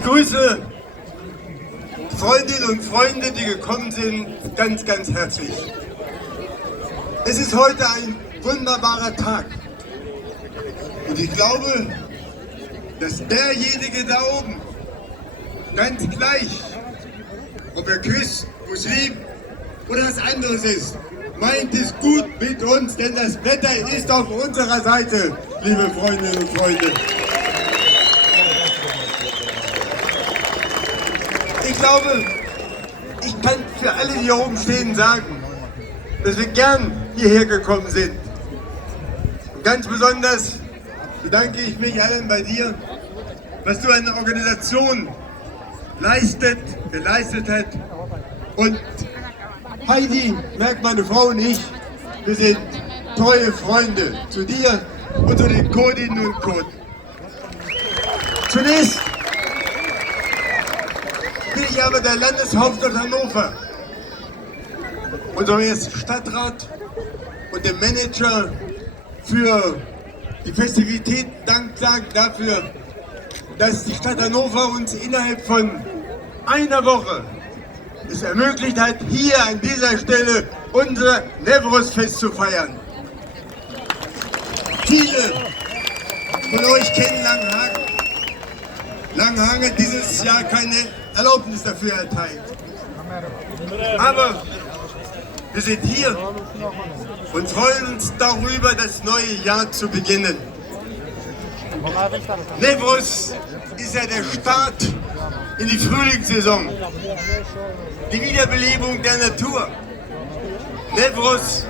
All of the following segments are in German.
Ich grüße Freundinnen und Freunde, die gekommen sind, ganz, ganz herzlich. Es ist heute ein wunderbarer Tag. Und ich glaube, dass derjenige da oben, ganz gleich, ob er Christ, Muslim oder was anderes ist, meint es gut mit uns, denn das Wetter ist auf unserer Seite, liebe Freundinnen und Freunde. Ich glaube, ich kann für alle, die hier oben stehen, sagen, dass wir gern hierher gekommen sind. Und ganz besonders bedanke ich mich, Alan, bei dir, was du eine Organisation geleistet hat. Und Heidi, merkt meine Frau und ich, wir sind treue Freunde zu dir und zu den Kodinnen und Koden. Zunächst bin ich aber der Landeshauptstadt Hannover, unserem ersten Stadtrat und dem Manager für die Festivitäten Dank sagen dafür, dass die Stadt Hannover uns innerhalb von einer Woche es ermöglicht hat, hier an dieser Stelle unser Newroz-Fest zu feiern. Viele von euch kennen Langenhagen. Langenhagen hat dieses Jahr keine Erlaubnis dafür erteilt. Aber wir sind hier und freuen uns darüber, das neue Jahr zu beginnen. Newroz ist ja der Start in die Frühlingssaison, die Wiederbelebung der Natur. Newroz,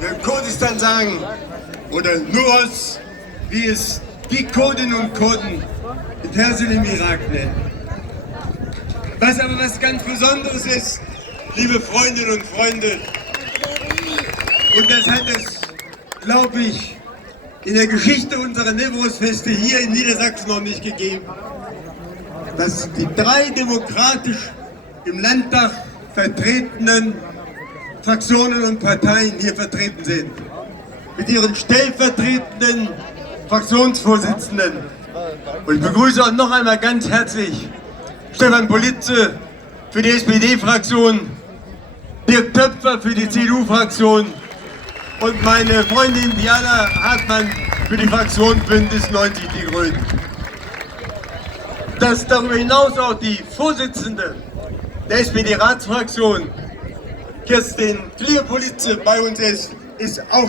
wir in Kurdistan sagen, oder Newroz, wie es die Kurdinnen und Kurden in Persien im Irak nennen. Was aber was ganz Besonderes ist, liebe Freundinnen und Freunde, und das hat es, glaube ich, in der Geschichte unserer Newroz-Feste hier in Niedersachsen noch nicht gegeben, dass die drei demokratisch im Landtag vertretenen Fraktionen und Parteien hier vertreten sind. Mit ihren stellvertretenden Fraktionsvorsitzenden. Und ich begrüße auch noch einmal ganz herzlich Stefan Politze für die SPD-Fraktion, Dirk Töpfer für die CDU-Fraktion und meine Freundin Diana Hartmann für die Fraktion Bündnis 90 Die Grünen. Dass darüber hinaus auch die Vorsitzende der SPD-Ratsfraktion, Kerstin Kliepolitze, bei uns ist auch